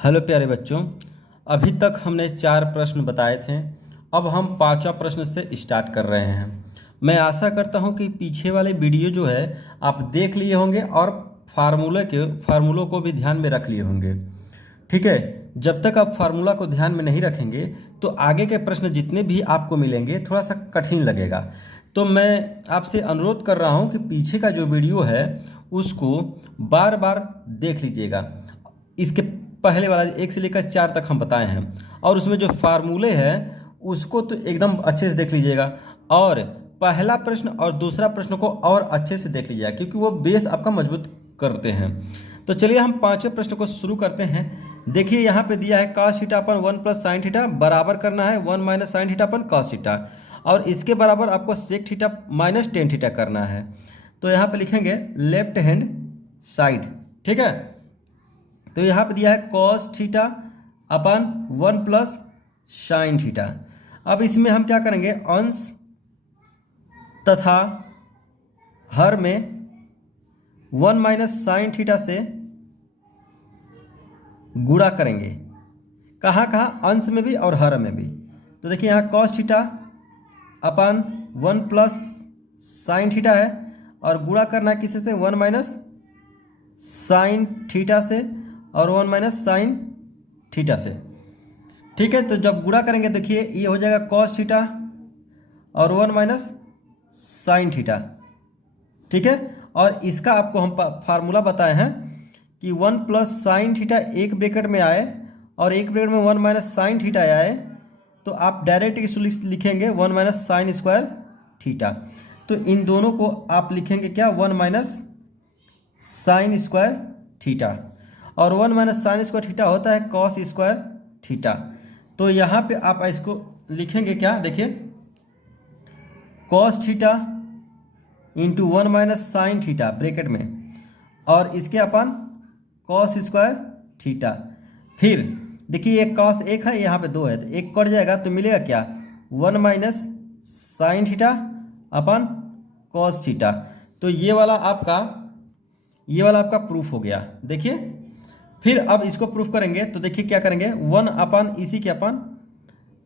Hello प्यारे बच्चों, अभी तक हमने 4 प्रश्न बताए थे। अब हम 5वां प्रश्न से स्टार्ट कर रहे हैं। मैं आशा करता हूं कि पीछे वाले वीडियो जो है आप देख लिए होंगे और फार्मूलों को भी ध्यान में रख लिए होंगे। ठीक है, जब तक आप फार्मूला को ध्यान में नहीं रखेंगे तो आगे के प्रश्न जितने भी आपको मिलेंगे थोड़ा सा कठिन लगेगा। तो मैं आपसे अनुरोध कर रहा हूं कि पीछे का जो वीडियो है उसको बार बार देख लीजिएगा। इसके पहले वाला 1 से लेकर 4 तक हम बताए हैं और उसमें जो फार्मूले हैं उसको तो एकदम अच्छे से देख लीजिएगा और पहला प्रश्न और दूसरा प्रश्न को और अच्छे से देख लीजिएगा क्योंकि वो बेस आपका मजबूत करते हैं। तो चलिए हम 5वें प्रश्न को शुरू करते हैं। देखिए यहाँ पे दिया है cos theta upon 1 plus sine theta बराबर करना है 1 minus sine theta upon cos theta और इसके बराबर आपको sec theta minus tan theta करना है। तो यहाँ पे लिखेंगे लेफ्ट हैंड साइड। ठीक है, तो यहाँ पे दिया है cos theta upon 1 plus sine theta. अब इसमें हम क्या करेंगे, अंश तथा हर में 1 माइनस साइन थीटा से गुणा करेंगे। कहाँ कहाँ, अंश में भी और हर में भी। तो देखिए यहाँ cos theta upon 1 plus sine theta है और गुणा करना है किसी से, 1 माइनस साइन थीटा से और 1 माइनस साइन थीटा से। ठीक है, तो जब गुणा करेंगे देखिए ये हो जाएगा cos थीटा और 1 माइनस साइन थीटा। ठीक है, और इसका आपको हम फार्मूला बताए हैं कि 1 प्लस साइन थीटा एक ब्रैकेट में आए और एक ब्रैकेट में 1 माइनस साइन थीटा आए तो आप डायरेक्ट इसको लिखेंगे 1 माइनस साइन स्क्वायर थीटा। तो इन दोनों को आप लिखेंगे क्या, 1 माइनस साइन स्क्वायर थीटा और 1 माइनस साइन स्क्वायर थीटा होता है कॉस स्क्वायर थीटा। तो यहाँ पे आप इसको लिखेंगे क्या, देखिए cos theta into 1 minus sine theta bracket में और इसके अपन कॉस स्क्वायर थीटा। फिर देखिए ये कॉस एक है, यहाँ पे 2 है, तो एक कट जाएगा तो मिलेगा क्या, 1 minus sine theta upon cos theta. तो ये वाला आपका प्रूफ हो गया। देखिए फिर अब इसको प्रूफ करेंगे तो देखिए क्या करेंगे, 1 अपन इसी के अपन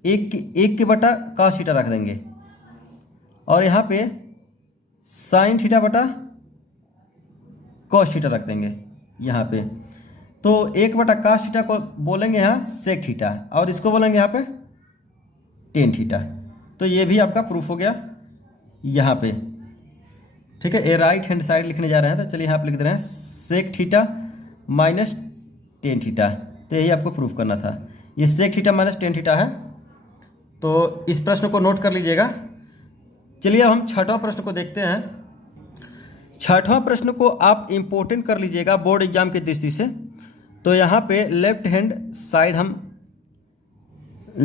एक के बटा कॉस थीटा रख देंगे और यहाँ पे साइन थीटा बटा कॉस थीटा रख देंगे यहाँ पे। तो 1 बटा कॉस थीटा को बोलेंगे यहाँ सेक थीटा और इसको बोलेंगे यहाँ पे टेन थीटा। तो ये भी आपका प्रूफ हो गया यहाँ पे। ठीक है, ये राइट हैंड साइड लिखने जा रहे हैं तो चलिए यहाँ पे लिख दे रहे हैं sec theta minus tan theta. तो यही आपको प्रूफ करना था, ये sec theta minus tan theta है। तो इस प्रश्न को नोट कर लीजिएगा। चलिए अब हम 6वां प्रश्न को देखते हैं। 6वां प्रश्न को आप इम्पोर्टेंट कर लीजिएगा बोर्ड एग्जाम की दृष्टि से। तो यहाँ पे लेफ्ट हैंड साइड हम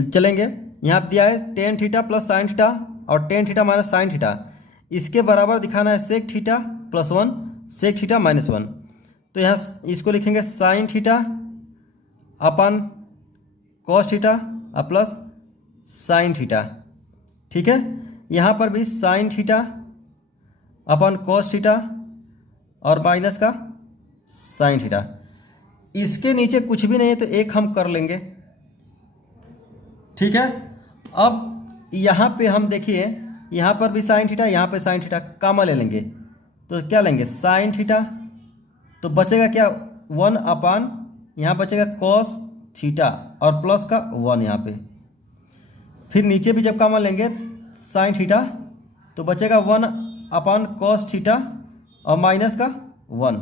चलेंगे। यहाँ दिया है tan theta plus sine theta और tan theta minus sine theta, इसके बराबर दिखाना है sec theta plus 1 sec theta minus 1। तो यहाँ इसको लिखेंगे sine theta upon cos theta और प्लस साइन थीटा। ठीक है, यहाँ पर भी sine theta upon cos theta और माइनस का साइन थीटा। इसके नीचे कुछ भी नहीं है तो एक हम कर लेंगे। ठीक है, अब यहाँ पे हम देखिए यहाँ पर भी साइन थीटा, यहाँ पे साइन थीटा कामा ले लेंगे तो क्या लेंगे साइन थीटा, तो बचेगा क्या 1 अपान यहाँ बचेगा कॉस थीटा और प्लस का 1 यहाँ पे। फिर नीचे भी जब कामा लेंगे साइन थीटा तो बचेगा 1 अपान कॉस थीटा और माइनस का 1।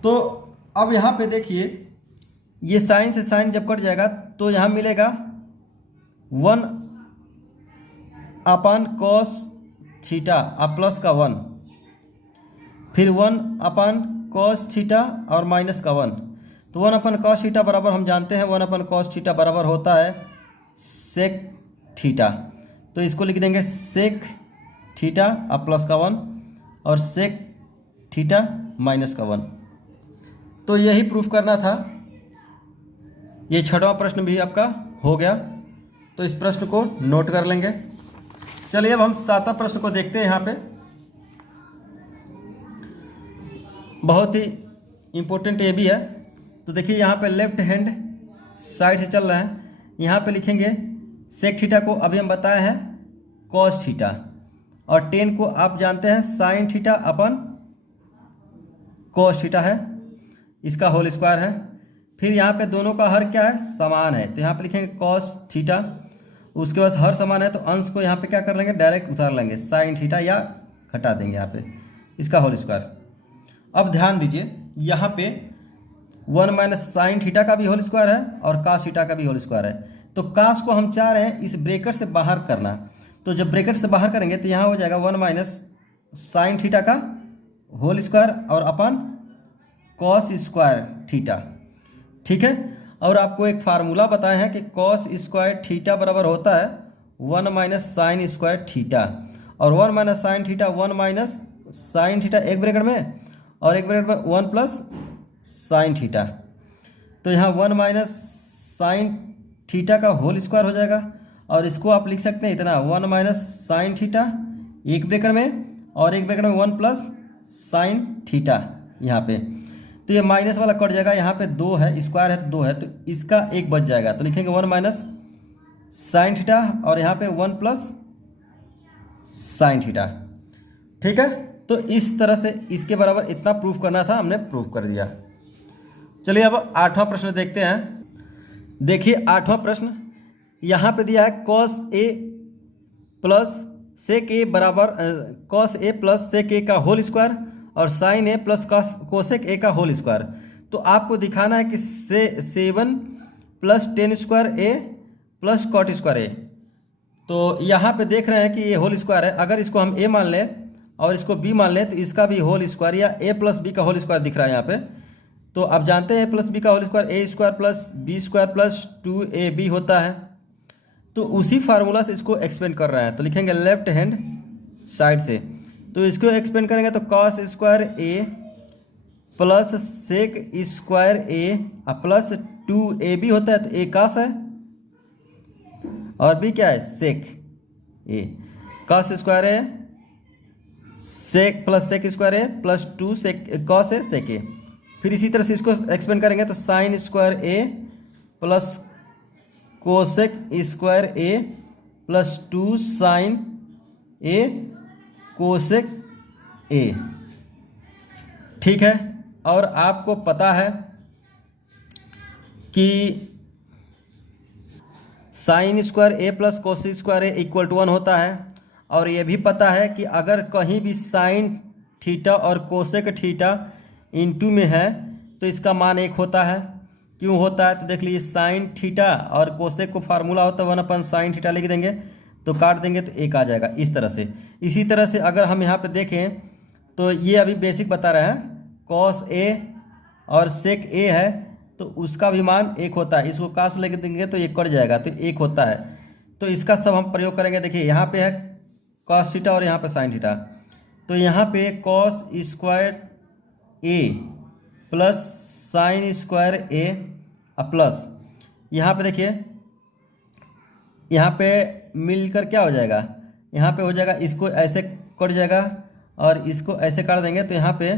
तो अब यहाँ पे देखिए ये साइन से साइन जब कट जाएगा तो यहाँ मिलेगा 1 अपान कॉस थीटा और प्लस का 1, फिर 1 अपान कॉस थीटा और माइनस का 1। तो 1 अपन कॉस थीटा बराबर हम जानते हैं 1 अपन कॉस थीटा बराबर होता है सेक थीटा। तो इसको लिख देंगे सेक थीटा और प्लस का 1 और सेक थीटा माइनस का 1। तो यही प्रूफ करना था। ये 6वां प्रश्न भी आपका हो गया, तो इस प्रश्न को नोट कर लेंगे। चलिए अब हम 7वां प्रश्न को देखते हैं। यहाँ पे बहुत ही इम्पोर्टेंट ये भी है। तो देखिए यहाँ पे लेफ्ट हैंड साइड से चल रहा है, यहाँ पे लिखेंगे सेक थीटा को अभी हम बताए हैं कॉस थीटा, और टेन को आप जानते हैं sine theta upon cos theta है, इसका होल स्क्वायर है। फिर यहाँ पे दोनों का हर क्या है, समान है, तो यहाँ पे लिखेंगे कॉस थीटा। उसके बाद हर समान है तो अंश को यहाँ पे क्या कर लेंगे, डायरेक्ट उतार लेंगे साइन थीटा या घटा देंगे यहाँ पे, इसका होल स्क्वायर। अब ध्यान दीजिए यहाँ पे 1 माइनस साइन थीटा का भी होल स्क्वायर है और कास थीटा का भी होल स्क्वायर है। तो कास को हम चाह रहे हैं इस ब्रैकेट से बाहर करना, तो जब ब्रैकेट से बाहर करेंगे तो यहाँ हो जाएगा 1 माइनस साइन थीटा का होल स्क्वायर और अपन कॉस स्क्वायर थीटा। ठीक है, और आपको एक फार्मूला बताए हैं कि कॉस स्क्वायर थीटा बराबर होता है 1 माइनस साइन स्क्वायर थीटा, और 1 minus sine theta 1 minus sine theta एक ब्रैकेट में और एक ब्रैकेट में 1 प्लस साइन थीटा। तो यहाँ 1 माइनस साइन थीटा का होल स्क्वायर हो जाएगा, और इसको आप लिख सकते हैं इतना 1 माइनस साइन थीटा एक ब्रैकेट में और एक ब्रैकेट में 1 प्लस साइन थीटा यहाँ पे। तो ये माइनस वाला कट जाएगा, यहाँ पे 2 है, स्क्वायर है तो 2 है, तो इसका एक बच जाएगा, तो लिखेंगे 1 माइनस साइन थीटा और यहाँ पे 1 प्लस साइन थीटा। ठीक है, तो इस तरह से इसके बराबर इतना प्रूफ करना था, हमने प्रूफ कर दिया। चलिए अब 8वां प्रश्न देखते हैं। देखिए 8वां प्रश्न यहाँ पे दिया है कॉस ए प्लस सेक ए बराबर cos A plus sec A का होल स्क्वायर और sine A plus cosec A का होल स्क्वायर। तो आपको दिखाना है कि 7 plus tan square A plus cot square A. तो यहाँ पे देख रहे हैं कि ये होल स्क्वायर है, अगर इसको हम ए मान लें और इसको बी मान लें तो इसका भी होल स्क्वायर या ए प्लस बी का होल स्क्वायर दिख रहा है यहाँ पे। तो आप जानते हैं ए प्लस बी का whole square A square plus B square plus 2ab होता है। तो उसी फार्मूला से इसको एक्सपेंड कर रहे हैं, तो लिखेंगे लेफ्ट हैंड साइड से, तो इसको एक्सपेंड करेंगे तो cos square A plus sec square A plus 2ab होता है, तो ए कास है और बी क्या है, sec A. Cos square A sec plus sec square A plus 2 sec cos A sec A. फिर इसी तरह से इसको एक्सपेंड करेंगे तो sine square A plus cosec square A plus 2 sine A cosec A. ठीक है, और आपको पता है कि sine square A plus cosec square A equal to 1 होता है, और ये भी पता है कि अगर कहीं भी साइन थीटा और कोसेक थीटा इनटू में है तो इसका मान 1 होता है। क्यों होता है, तो देख लीजिए साइन थीटा और कोसेक को फार्मूला होता है 1 अपन साइन थीटा लिख देंगे तो काट देंगे तो 1 आ जाएगा इस तरह से। इसी तरह से अगर हम यहाँ पे देखें तो ये अभी बेसिक बता रहे हैं, कॉस ए और सेक ए है तो उसका भी मान 1 होता है, इसको कास लिख देंगे तो ये कट जाएगा तो 1 होता है। तो इसका सब हम प्रयोग करेंगे। देखिए यहाँ पे है कॉस थीटा और यहाँ पे साइन थीटा, तो यहाँ पे cos square A plus sign square A plus यहाँ पे देखिए यहाँ पे मिलकर क्या हो जाएगा, यहाँ पे हो जाएगा, इसको ऐसे कट जाएगा और इसको ऐसे काट देंगे तो यहाँ पे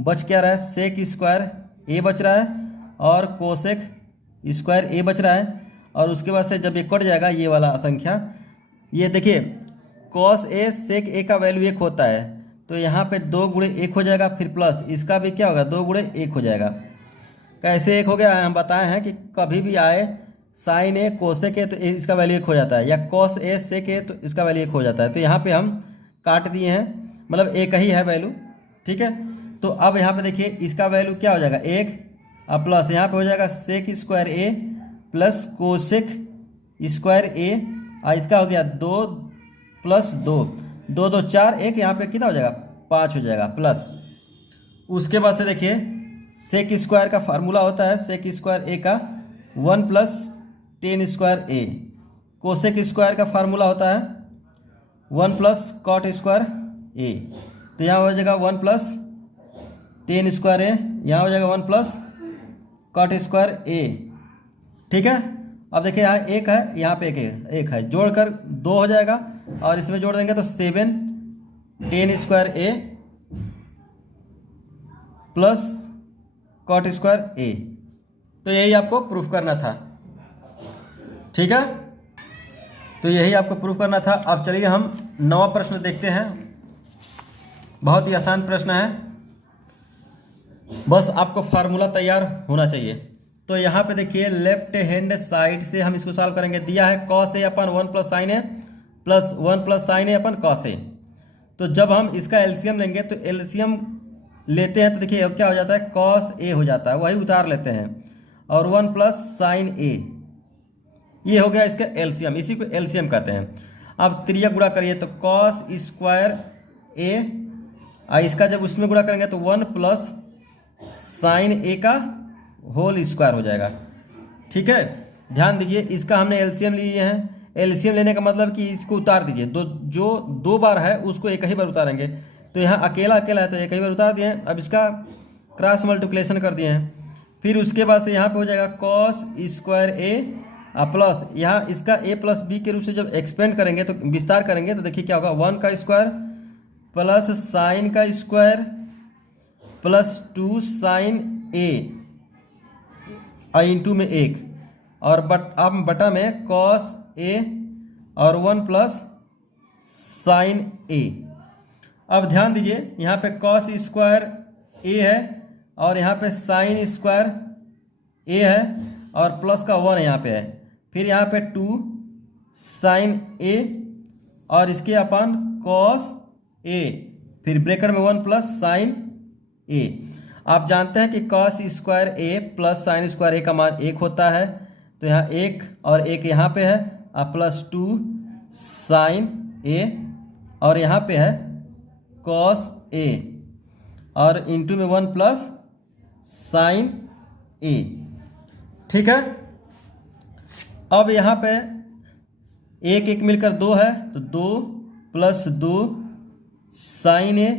बच क्या रहा है, सेक स्क्वायर ए बच रहा है और कोसेक स्क्वायर ए बच रहा है। और उसके बाद से जब ये कट जाएगा ये वाला संख्या, ये देखिए कॉस ए सेक ए का वैल्यू 1 होता है, तो यहाँ पे 2 गुणे 1 हो जाएगा, फिर प्लस इसका भी क्या होगा 2 गुणे 1 हो जाएगा। कैसे 1 हो गया है, हम बताए हैं कि कभी भी आए साइन ए कोसेक ए तो इसका वैल्यू 1 हो जाता है, या कॉस ए सेक ए तो इसका वैल्यू 1 हो जाता है। तो यहाँ पे हम काट दिए हैं, मतलब 1 ही है वैल्यू। ठीक है, तो अब यहाँ पे देखिए इसका वैल्यू क्या हो जाएगा 1 और प्लस यहाँ पे हो जाएगा सेक square A plus cosec square ए, और इसका हो गया 2 प्लस 2 2 2 4 1, यहाँ पे कितना हो जाएगा 5 हो जाएगा प्लस। उसके बाद से देखिए सेक स्क्वायर का फार्मूला होता है सेक स्क्वायर ए का 1 प्लस टेन स्क्वायर ए, कोसेक स्क्वायर का फार्मूला होता है 1 प्लस कॉट स्क्वायर ए। तो यहाँ हो जाएगा 1 प्लस टेन स्क्वायर ए, यहाँ हो जाएगा 1 प्लस कॉट स्क्वायर ए। ठीक है, अब देखिए यहाँ 1 है, यहाँ पे 1 है, जोड़कर 2 हो जाएगा और इसमें जोड़ देंगे तो 7 ten square A plus cot square A. तो यही आपको प्रूफ करना था, ठीक है। तो यही आपको प्रूफ करना था। अब चलिए हम 9वां प्रश्न देखते हैं। बहुत ही आसान प्रश्न है, बस आपको फार्मूला तैयार होना चाहिए। तो यहाँ पे देखिए लेफ्ट हैंड साइड से हम इसको सॉल्व करेंगे। दिया है cos A upon 1 plus sign A plus 1 plus sign A upon cos A. तो जब हम इसका एलसीएम लेंगे तो एलसीएम लेते हैं तो देखिए क्या हो जाता है, कॉस ए हो जाता है, वही उतार लेते हैं, और 1 प्लस साइन ए, ये हो गया इसका एलसीएम, इसी को एलसीएम कहते हैं। अब त्रिया गुणा करिए तो कॉस स्क्वायर ए, और इसका जब उसमें गुणा करेंगे तो 1 प्लस साइन ए का होल स्क्वायर हो जाएगा, ठीक है। ध्यान दीजिए इसका हमने एलसीएम लिए हैं। एलसीएम लेने का मतलब कि इसको उतार दीजिए, जो 2 बार है उसको एक ही बार उतारेंगे। तो यहाँ अकेला अकेला है तो एक ही बार उतार दिए हैं। अब इसका क्रॉस मल्टीप्लिकेशन कर दिए हैं। फिर उसके बाद से यहाँ पे हो जाएगा कॉस स्क्वायर ए प्लस यहाँ इसका ए प्लस बी के रूप से जब एक्सपेंड करेंगे तो विस्तार करेंगे तो देखिए क्या होगा, 1 का स्क्वायर प्लस साइन का स्क्वायर प्लस 2 साइन ए इंटू में 1, और अब बटा में कॉस ए और 1 प्लस साइन ए। अब ध्यान दीजिए यहाँ पे कॉस स्क्वायर ए है और यहाँ पे साइन स्क्वायर ए है और प्लस का 1 यहाँ पे है, फिर यहाँ पे 2 साइन ए और इसके अपन कॉस ए, फिर ब्रैकेट में 1 प्लस साइन ए। आप जानते हैं कि cos square A plus sign square ए का मान 1 होता है, तो यहाँ 1 और 1 यहाँ पे है, और प्लस 2 साइन ए और यहाँ पे है कॉस ए और इंटू में 1 प्लस साइन ए, ठीक है। अब यहाँ पे 1 1 मिलकर 2 है तो 2 plus 2 sine A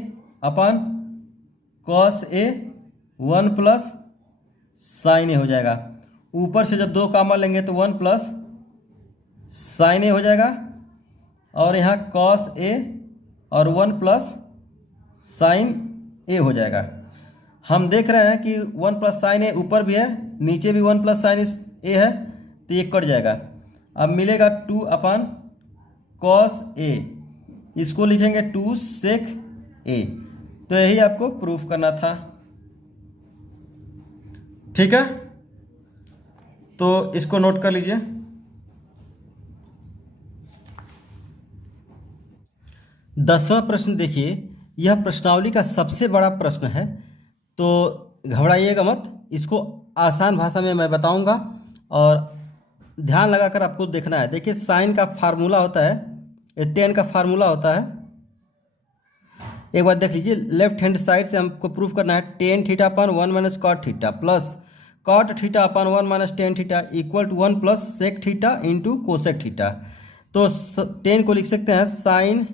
upon cos A 1 plus sign ए हो जाएगा। ऊपर से जब 2 कॉमन लेंगे तो 1 प्लस साइन ए हो जाएगा, और यहाँ कॉस ए और 1 प्लस साइन ए हो जाएगा। हम देख रहे हैं कि 1 प्लस साइन ए ऊपर भी है, नीचे भी 1 प्लस साइन ए है, तो ये कट जाएगा। अब मिलेगा 2 अपन कॉस ए, इसको लिखेंगे 2 सेक ए। तो यही आपको प्रूफ करना था, ठीक है। तो इसको नोट कर लीजिए। दसवां प्रश्न देखिए, यह प्रश्नावली का सबसे बड़ा प्रश्न है, तो घबराइएगा मत, इसको आसान भाषा में मैं बताऊंगा और ध्यान लगाकर आपको देखना है। देखिए साइन का फार्मूला होता है, टेन का फार्मूला होता है, एक बार देख लीजिए। लेफ्ट हैंड साइड से हमको प्रूफ करना है tan theta upon 1 minus cot theta plus cot theta upon 1 minus tan theta equal to 1 plus sec theta into cosec theta. तो टेन को लिख सकते हैं sine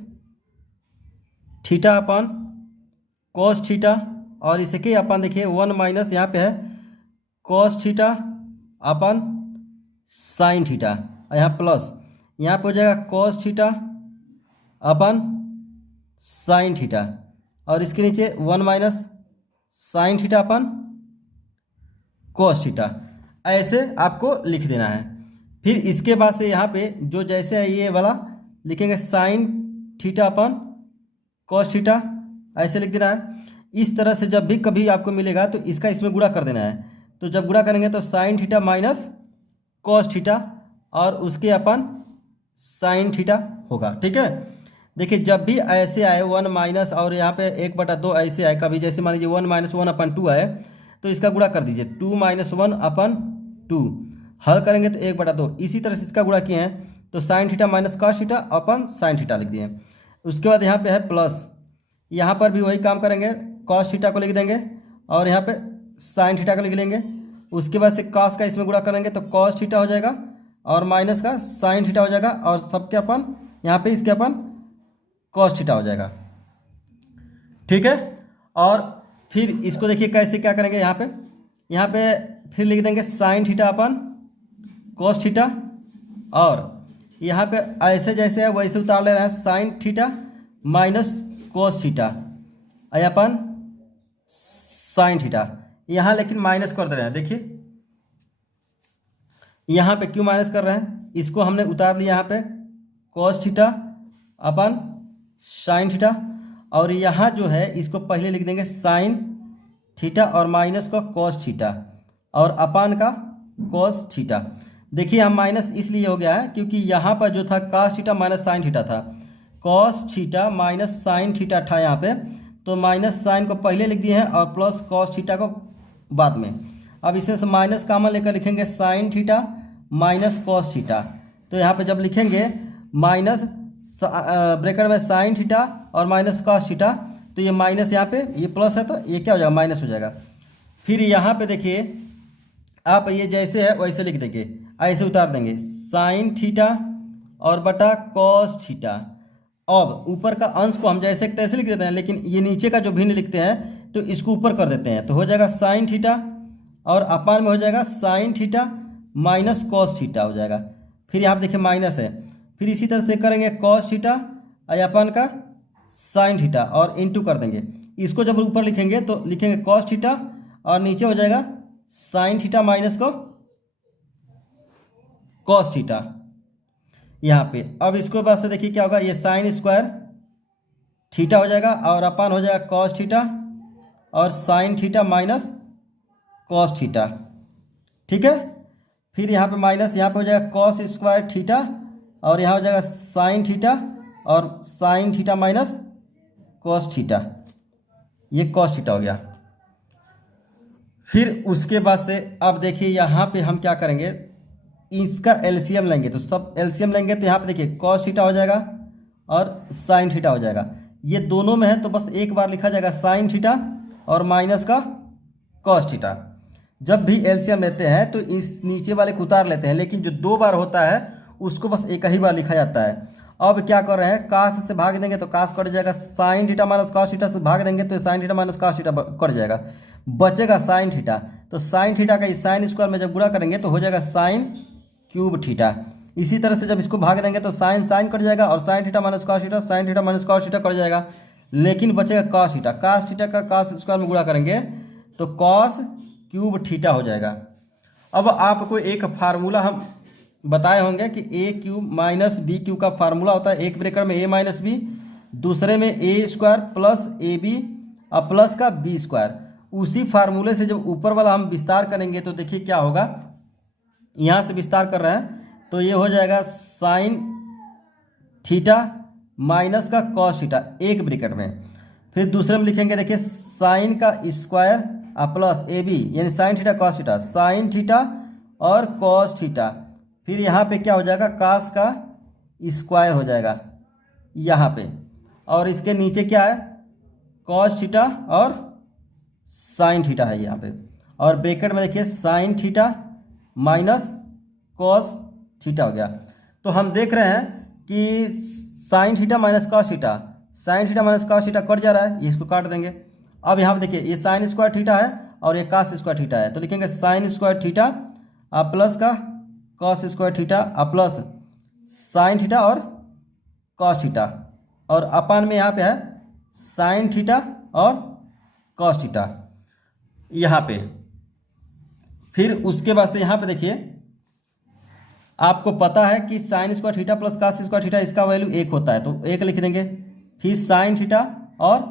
theta upon cos theta, और इसके अपन देखिए 1 माइनस यहाँ पे है cos theta upon sine theta, और यहाँ प्लस यहाँ पे हो जाएगा cos theta upon sine theta, और इसके नीचे 1 minus sine theta upon cos theta. ऐसे आपको लिख देना है। फिर इसके बाद से यहाँ पे जो जैसे है ये वाला लिखेंगे sine theta upon cos theta, ऐसे लिख देना है। इस तरह से जब भी कभी आपको मिलेगा तो इसका इसमें गुणा कर देना है। तो जब गुणा करेंगे तो sine theta minus cos theta और उसके अपन साइन थीटा होगा, ठीक है। देखिए जब भी ऐसे आए 1 माइनस और यहाँ पे 1/2 ऐसे आए, कभी जैसे मान लीजिए 1 माइनस 1 अपन 2 आए तो इसका गुणा कर दीजिए 2 माइनस 1 अपन 2, हल करेंगे तो 1/2। इसी तरह से इसका गुणा किए हैं तो sine theta minus cos theta upon sine theta लिख दिए। उसके बाद यहाँ पे है प्लस, यहाँ पर भी वही काम करेंगे, कॉस थीटा को लिख देंगे और यहाँ पे साइन थीटा को लिख लेंगे। उसके बाद से कॉस का इसमें गुणा करेंगे तो कॉस थीटा हो जाएगा और माइनस का साइन थीटा हो जाएगा, और सबके अपन यहाँ पे इसके अपन कॉस थीटा हो जाएगा, ठीक है। और फिर इसको देखिए कैसे क्या करेंगे, यहाँ पे फिर लिख देंगे sign theta upon cos theta, और यहाँ पे ऐसे जैसे है वैसे उतार ले रहे हैं sine theta minus cos theta upon sine theta, यहाँ लेकिन माइनस कर दे रहे हैं। देखिए यहाँ पे क्यों माइनस कर रहे हैं, इसको हमने उतार लिया यहाँ पे cos theta upon sine theta, और यहाँ जो है इसको पहले लिख देंगे साइन थीटा और माइनस का कॉस थीटा और अपान का कॉस थीटा। देखिए हम माइनस इसलिए हो गया है क्योंकि यहाँ पर जो था cos theta minus sine theta था, cos theta minus sine theta था यहाँ पे, तो माइनस साइन को पहले लिख दिए हैं और प्लस कॉस थीटा को बाद में। अब इसमें से माइनस कॉमन लेकर लिखेंगे sine theta minus cos theta, तो यहाँ पे जब लिखेंगे माइनस ब्रैकेट में साइन थीटा और माइनस कॉस थीटा, तो ये माइनस यहाँ पे ये प्लस है तो ये क्या हो जाएगा माइनस हो जाएगा। फिर यहाँ पे देखिए आप ये जैसे है वैसे लिख देंगे, ऐसे उतार देंगे साइन थीटा और बटा कॉस थीटा। अब ऊपर का अंश को हम जैसे तैसे लिख देते हैं, लेकिन ये नीचे का जो भिन्न लिखते हैं तो इसको ऊपर कर देते हैं, तो हो जाएगा साइन थीटा और अपान में हो जाएगा sign theta minus cos theta हो जाएगा। फिर यहाँ देखिए माइनस है, फिर इसी तरह से करेंगे कॉस थीटा और अपान का साइन थीटा और इनटू कर देंगे। इसको जब ऊपर लिखेंगे तो लिखेंगे कॉस थीटा और नीचे हो जाएगा साइन थीटा माइनस को कॉस थीटा यहाँ पे। अब इसको बाद से देखिए क्या होगा, ये साइन स्क्वायर थीटा हो जाएगा और अपान हो जाएगा कॉस थीटा और sign theta minus cos theta, ठीक है। फिर यहाँ पे माइनस यहाँ पे हो जाएगा कॉस स्क्वायर थीटा और यहाँ हो जाएगा साइन थीटा और sign theta minus cos theta, ये कॉस थीटा हो गया। फिर उसके बाद से अब देखिए यहाँ पे हम क्या करेंगे, इसका एलसीएम लेंगे, तो सब एलसीएम लेंगे तो यहाँ पे देखिए कॉस थीटा हो जाएगा और साइन थीटा हो जाएगा। ये दोनों में है तो बस एक बार लिखा जाएगा साइन थीटा और माइनस का कॉस थीटा। जब भी एलसीएम लेते हैं तो इस नीचे वाले को उतार लेते हैं, लेकिन जो दो बार होता है उसको बस एक ही बार लिखा जाता है। अब क्या कर रहे हैं, कास से भाग देंगे तो कास कट जाएगा, sign theta minus cos theta से भाग देंगे तो sine theta minus cos theta cut जाएगा, बचेगा साइन थीटा। तो साइन थीटा का इस साइन स्क्वायर में जब गुणा करेंगे तो हो जाएगा साइन क्यूब थीटा। इसी तरह से जब इसको भाग देंगे तो साइन साइन कट जाएगा और sign theta minus cos theta sine theta minus cos theta cut जाएगा, लेकिन बचेगा कॉस थीटा। कॉस थीटा का कॉस स्क्वायर में गुणा करेंगे तो कॉस क्यूब थीटा हो जाएगा। अब आपको एक फार्मूला हम बताए होंगे कि ए क्यूब माइनस बी क्यूब का फार्मूला होता है, एक ब्रैकेट में ए माइनस बी, दूसरे में ए स्क्वायर प्लस ए बी और प्लस का बी स्क्वायर। उसी फार्मूले से जब ऊपर वाला हम विस्तार करेंगे तो देखिए क्या होगा, यहाँ से विस्तार कर रहे हैं तो ये हो जाएगा साइन थीटा माइनस का कॉस थीटा एक ब्रैकेट में। फिर दूसरे में लिखेंगे देखिए साइन का स्क्वायर प्लस ए बी यानी sine theta cos theta sine theta और कॉस थीटा। फिर यहाँ पे क्या हो जाएगा, कास का स्क्वायर हो जाएगा यहाँ पे, और इसके नीचे क्या है कॉस थीटा और साइन थीटा है यहाँ पे, और ब्रैकेट में देखिए sign theta minus cos theta हो गया। तो हम देख रहे हैं कि sign theta minus cos theta sine theta minus cos theta cut जा रहा है, ये इसको काट देंगे। अब यहाँ पे देखिए ये साइन स्क्वायर थीटा है और ये कॉस स्क्वायर थीटा है, तो लिखेंगे साइन स्क्वायर थीटा प्लस का cos square theta plus sine theta और कॉस थीटा, और अपान में यहाँ पे है साइन थीटा और कॉस थीटा यहाँ पे। फिर उसके बाद से यहाँ पे देखिए आपको पता है कि sine square theta plus cos square theta इसका वैल्यू एक होता है, तो एक लिख देंगे। फिर साइन थीटा और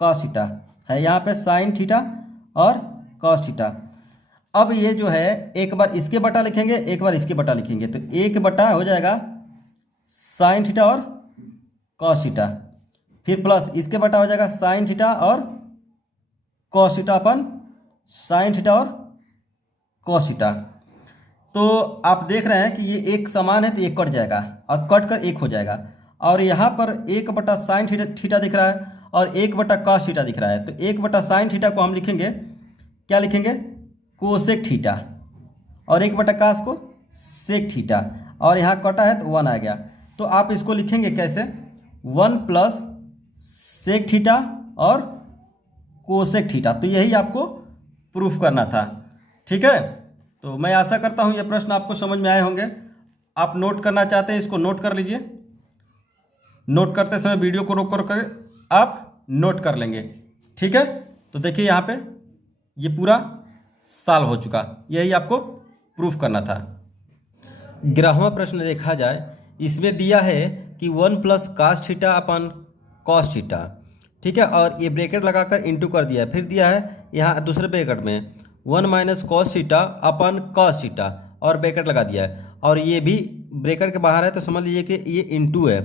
कॉस थीटा है यहाँ पे, साइन थीटा और कॉस थीटा। अब ये जो है एक बार इसके बटा लिखेंगे एक बार इसके बटा लिखेंगे, तो एक बटा हो जाएगा साइन थीटा और कॉस थीटा, फिर प्लस इसके बटा हो जाएगा साइन थीटा और cos theta upon sine theta और कॉस थीटा। तो आप देख रहे हैं कि ये एक समान है तो ये कट जाएगा और कट कर एक हो जाएगा, और यहाँ पर एक बटा साइन थीटा दिख रहा है और एक बटा कॉस थीटा दिख रहा है, तो एक बटा साइन थीटा को हम लिखेंगे क्या लिखेंगे कोसेक थीटा, और एक बटा कॉस को सेक थीटा, और यहाँ कटा है तो 1 आ गया। तो आप इसको लिखेंगे कैसे 1 प्लस सेक थीटा और कोसेक थीटा। तो यही आपको प्रूफ करना था, ठीक है। तो मैं आशा करता हूँ ये प्रश्न आपको समझ में आए होंगे। आप नोट करना चाहते हैं इसको नोट कर लीजिए, नोट करते समय वीडियो को रोक कर आप नोट कर लेंगे, ठीक है। तो देखिए यहाँ पे ये पूरा सॉल्व हो चुका, यही आपको प्रूफ करना था। 11वां प्रश्न देखा जाए, इसमें दिया है कि 1 plus cos theta upon cos theta, ठीक है, और ये ब्रैकेट लगाकर इंटू कर दिया है। फिर दिया है यहाँ दूसरे ब्रैकेट में 1 minus cos theta upon cos theta और ब्रैकेट लगा दिया है, और ये भी ब्रैकेट के बाहर है तो समझ लीजिए कि ये इंटू है,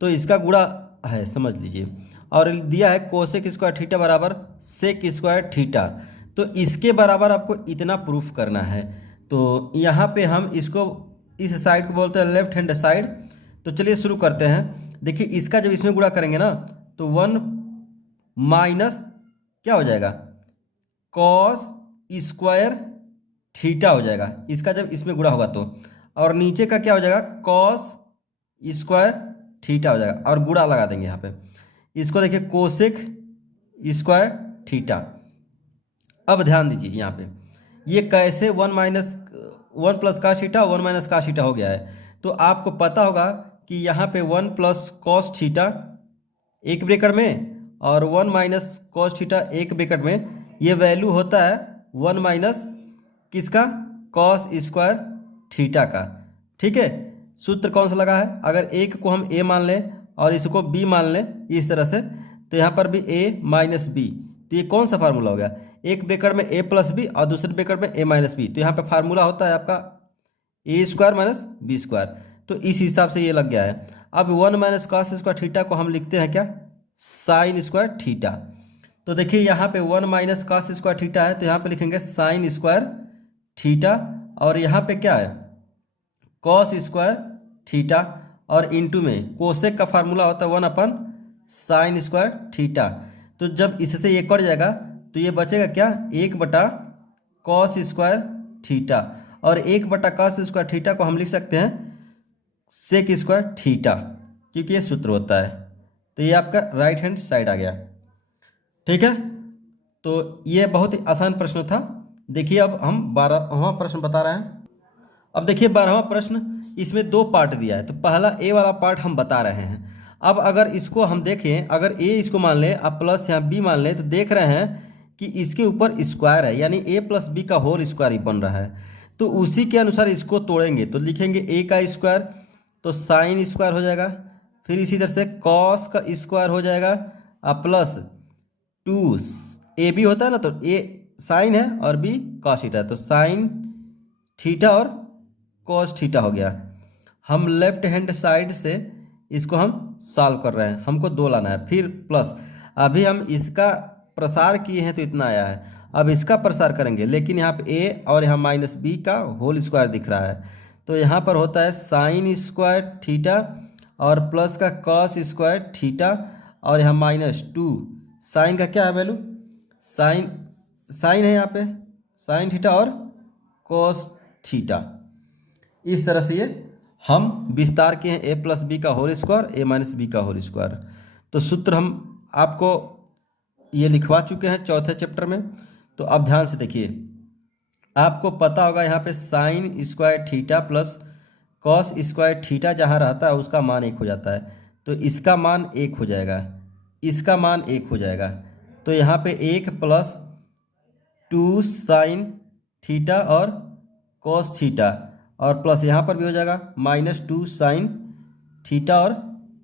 तो इसका गुणा है समझ लीजिए। और दिया है कोसेक स्क्वायर थीटा बराबर सेक स्क्वायर थीटा, तो इसके बराबर आपको इतना प्रूफ करना है। तो यहाँ पे हम इसको इस साइड को बोलते हैं लेफ्ट हैंड साइड। तो चलिए शुरू करते हैं। देखिए इसका जब इसमें गुणा करेंगे ना तो 1 माइनस क्या हो जाएगा, कॉस स्क्वायर थीटा हो जाएगा इसका जब इसमें गुणा होगा तो, और नीचे का क्या हो जाएगा, कॉस स्क्वायर थीटा हो जाएगा, और गुणा लगा देंगे यहाँ पे। इसको देखिए कोसेक स्क्वायर थीटा। अब ध्यान दीजिए यहाँ पे ये कैसे 1 प्लस का थीटा 1 माइनस का थीटा हो गया है। तो आपको पता होगा कि यहाँ पे 1 प्लस कॉस थीटा एक ब्रैकेट में और 1 माइनस कॉस थीटा एक ब्रैकेट में, ये वैल्यू होता है 1 माइनस किसका, कॉस स्क्वायर थीटा का। ठीक है, सूत्र कौन सा लगा है, अगर एक को हम a मान लें और इसको b मान लें इस तरह से, तो यहाँ पर भी a माइनस बी, तो ये कौन सा फार्मूला हो गया, एक ब्रैकेट में a प्लस बी और दूसरे ब्रैकेट में a माइनस बी, तो यहाँ पे फार्मूला होता है आपका a square minus B square. तो इस हिसाब से ये लग गया है। अब 1 माइनस कॉस स्क्वायर थीटा को हम लिखते हैं क्या, साइन स्क्वायर थीटा। तो देखिए यहाँ पे 1 माइनस कॉस स्क्वायर थीटा है, तो यहाँ पे लिखेंगे साइन स्क्वायर थीटा, और यहाँ पे क्या है, कॉस स्क्वायर थीटा, और इंटू में कोसेक का फार्मूला होता है 1 अपन साइन स्क्वायर थीटा। तो जब इससे ये कट जाएगा तो ये बचेगा क्या, 1 बटा कॉस स्क्वायर थीटा, और 1 बटा कॉस स्क्वायर थीटा को हम लिख सकते हैं सेक स्क्वायर थीटा, क्योंकि ये सूत्र होता है। तो ये आपका राइट हैंड साइड आ गया। ठीक है, तो ये बहुत ही आसान प्रश्न था। देखिए अब हम 12वां प्रश्न बता रहे हैं। अब देखिए 12वां प्रश्न, इसमें 2 पार्ट दिया है, तो पहला ए वाला पार्ट हम बता रहे हैं। अब अगर इसको हम देखें, अगर ए इसको मान लें आप प्लस यहाँ बी मान लें, तो देख रहे हैं कि इसके ऊपर स्क्वायर है, यानी ए प्लस बी का होल स्क्वायर ही बन रहा है। तो उसी के अनुसार इसको तोड़ेंगे, तो लिखेंगे ए का स्क्वायर तो साइन स्क्वायर हो जाएगा, फिर इसी तरह से कॉस का स्क्वायर हो जाएगा, और प्लस 2 ए बी होता है ना, तो ए साइन है और बी कॉस थीटा, तो साइन थीटा और कॉस थीटा हो गया। हम लेफ्ट हैंड साइड से इसको हम सॉल्व कर रहे हैं, हमको 2 लाना है, फिर प्लस अभी हम इसका प्रसार किए हैं तो इतना आया है, अब इसका प्रसार करेंगे, लेकिन यहाँ पे ए और यहाँ माइनस बी का होल स्क्वायर दिख रहा है, तो यहाँ पर होता है साइन स्क्वायर थीटा और प्लस का कॉस स्क्वायर थीटा, और यहाँ -2 साइन का क्या है वैल्यू, साइन है यहाँ पे साइन थीटा और कॉस थीटा। इस तरह से ये हम विस्तार किए हैं ए प्लस बी का होल स्क्वायर ए माइनस बी का होल स्क्वायर। तो सूत्र हम आपको ये लिखवा चुके हैं चौथे चैप्टर में। तो अब ध्यान से देखिए, आपको पता होगा यहाँ पे sine square theta plus cos square theta जहाँ रहता है उसका मान 1 हो जाता है, तो इसका मान 1 हो जाएगा, इसका मान 1 हो जाएगा। तो यहाँ पे 1 प्लस 2 साइन थीटा और कॉस थीटा, और प्लस यहाँ पर भी हो जाएगा -2 साइन थीटा और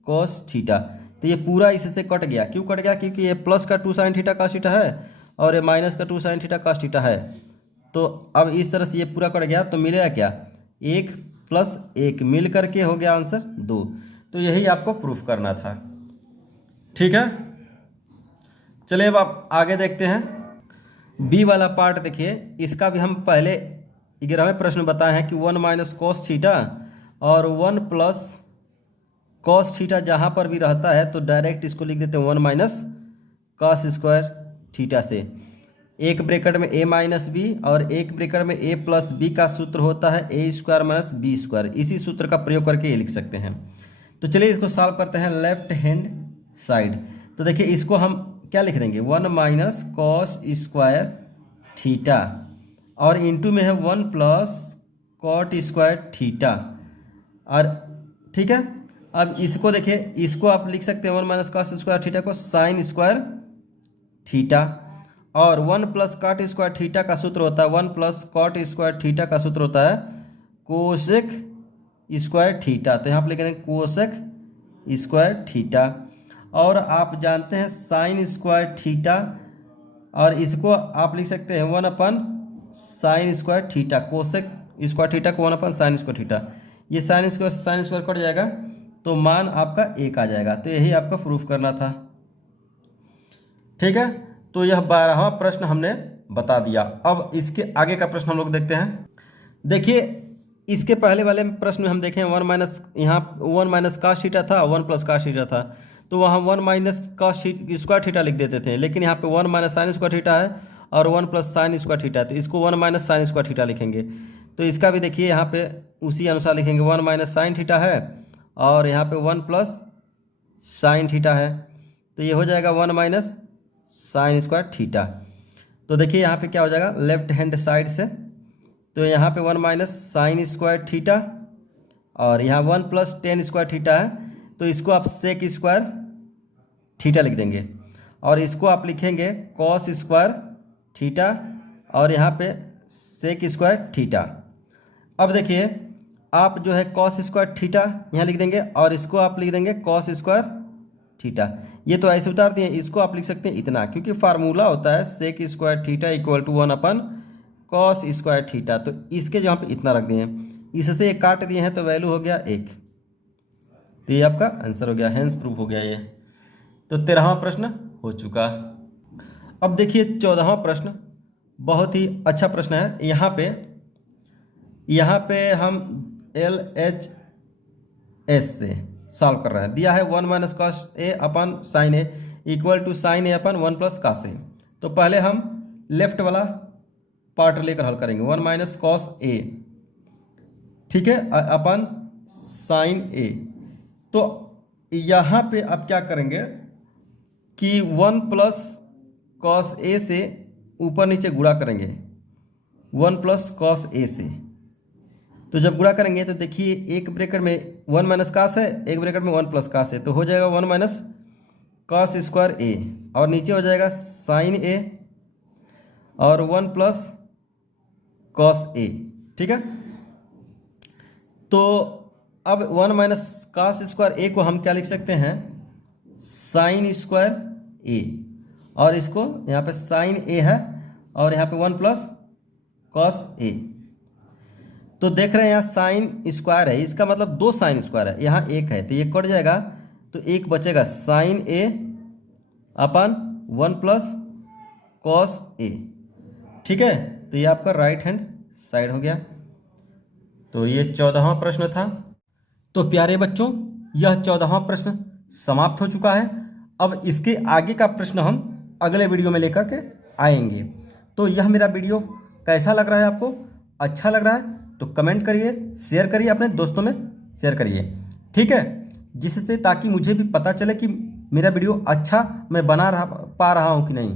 कॉस थीटा। तो ये पूरा इससे कट गया, क्यों कट गया, क्योंकि ये प्लस का 2 साइन थीटा कॉस थीटा है और ये माइनस का 2 साइन थीटा कॉस थीटा है। तो अब इस तरह से ये पूरा कट गया, तो मिलेगा क्या, 1 प्लस 1 मिल करके हो गया आंसर 2। तो यही आपको प्रूफ करना था। ठीक है, चलिए अब आप आगे देखते हैं। बी वाला पार्ट देखिए, इसका भी हम पहले 11वें प्रश्न बताए हैं कि 1 माइनस कॉस थीटा और 1 प्लस कॉस थीटा जहाँ पर भी रहता है तो डायरेक्ट इसको लिख देते हैं 1 माइनस कॉस स्क्वायर थीटा से। एक ब्रैकेट में a माइनस बी और एक ब्रैकेट में a प्लस बी का सूत्र होता है a square minus B square. इसी सूत्र का प्रयोग करके ये लिख सकते हैं। तो चलिए इसको सॉल्व करते हैं लेफ्ट हैंड साइड। तो देखिए इसको हम क्या लिख देंगे, 1 माइनस कॉस स्क्वायर थीटा और इंटू में है 1 प्लस कॉट स्क्वायर थीटा। और ठीक है, अब इसको देखिए, इसको आप लिख सकते हैं 1 माइनस कॉस स्क्वायर थीटा को साइन स्क्वायर थीटा, और 1 प्लस कॉट स्क्वायर थीटा का सूत्र होता है 1 प्लस कॉट स्क्वायर थीटा का सूत्र होता है कोसेक स्क्वायर थीटा, तो यहाँ पर लिख देंगे कोसेक स्क्वायर थीटा। और आप जानते हैं साइन स्क्वायर थीटा, और इसको आप लिख सकते हैं 1/sin square theta, cosec square theta को 1/sin स्क्वायर थीटा। ये साइन स्क्वायर कट जाएगा तो मान आपका 1 आ जाएगा। तो यही आपका प्रूफ करना था। ठीक है, तो यह 12वां प्रश्न हमने बता दिया। अब इसके आगे का प्रश्न हम लोग देखते हैं। देखिए, इसके पहले वाले प्रश्न में हम देखें 1 माइनस, यहाँ 1 माइनस कास थीटा था, 1 प्लस कास थीटा था, तो वहाँ 1 माइनस कास स्क्वायर थीटा लिख देते थे। लेकिन यहाँ पे 1 माइनस साइन स्क्वायर थीटा है और 1 प्लस साइन स्क्वायर थीटा है, तो इसको 1 माइनस साइन स्क्वायर थीटा लिखेंगे। तो इसका भी देखिए यहाँ पे उसी अनुसार लिखेंगे, 1 माइनस साइन थीटा है और यहाँ पे 1 प्लस साइन थीटा है, तो ये हो जाएगा 1 माइनस साइन स्क्वायर थीटा। तो देखिए यहाँ पे क्या हो जाएगा लेफ्ट हैंड साइड से, तो यहाँ पे 1 माइनस साइन स्क्वायर थीटा और यहाँ 1 प्लस टेन स्क्वायर थीटा है, तो इसको आप सेक स्क्वायर थीटा लिख देंगे और इसको आप लिखेंगे कॉस स्क्वायर थीटा और यहाँ पे सेक स्क्वायर थीटा। अब देखिए आप जो है कॉस स्क्वायर थीटा यहाँ लिख देंगे और इसको आप लिख देंगे कॉस स्क्वायर थीटा। ये तो ऐसे उतार दिए, इसको आप लिख सकते हैं इतना, क्योंकि फार्मूला होता है sec square theta equal to 1/कॉस स्क्वायर थीटा। तो इसके जहाँ पे इतना रख दिए, इससे एक काट दिए हैं तो वैल्यू हो गया 1। तो ये आपका आंसर हो गया, हैंस प्रूफ हो गया ये। तो 13वां प्रश्न हो चुका। अब देखिए 14वां प्रश्न बहुत ही अच्छा प्रश्न है। यहाँ पे हम LHS से सॉल्व कर रहे हैं। दिया है 1 minus cos A upon sine A equal to sine A upon 1 plus cos A. तो पहले हम लेफ्ट वाला पार्ट लेकर हल करेंगे, 1 माइनस कॉस ए, ठीक है, अपन साइन ए। तो यहाँ पे आप क्या करेंगे कि 1 प्लस कॉस ए से ऊपर नीचे गुणा करेंगे 1 प्लस कॉस ए से। तो जब गुणा करेंगे तो देखिए एक ब्रैकेट में 1 माइनस कास है, एक ब्रैकेट में 1 प्लस कास है, तो हो जाएगा 1 माइनस कॉस स्क्वायर ए और नीचे हो जाएगा साइन ए और 1 प्लस कॉस ए। ठीक है, तो अब 1 माइनस कॉस स्क्वायर ए को हम क्या लिख सकते हैं साइन स्क्वायर ए, और इसको यहाँ पे साइन ए है और यहाँ पे 1 प्लस कॉस ए। तो देख रहे हैं यहाँ साइन स्क्वायर है, इसका मतलब 2 साइन स्क्वायर है, यहाँ 1 है तो ये कट जाएगा, तो एक बचेगा sign A upon 1 plus cos ए। ठीक है, तो ये आपका राइट हैंड साइड हो गया। तो ये 14वां प्रश्न था। तो प्यारे बच्चों यह 14वां प्रश्न समाप्त हो चुका है। अब इसके आगे का प्रश्न हम अगले वीडियो में लेकर के आएंगे। तो यह मेरा वीडियो कैसा लग रहा है आपको, अच्छा लग रहा है तो कमेंट करिए, शेयर करिए, अपने दोस्तों में शेयर करिए, ठीक है, जिससे ताकि मुझे भी पता चले कि मेरा वीडियो अच्छा मैं पा रहा हूँ कि नहीं।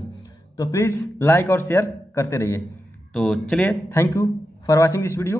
तो प्लीज़ लाइक और शेयर करते रहिए। तो चलिए, thank you for watching this video.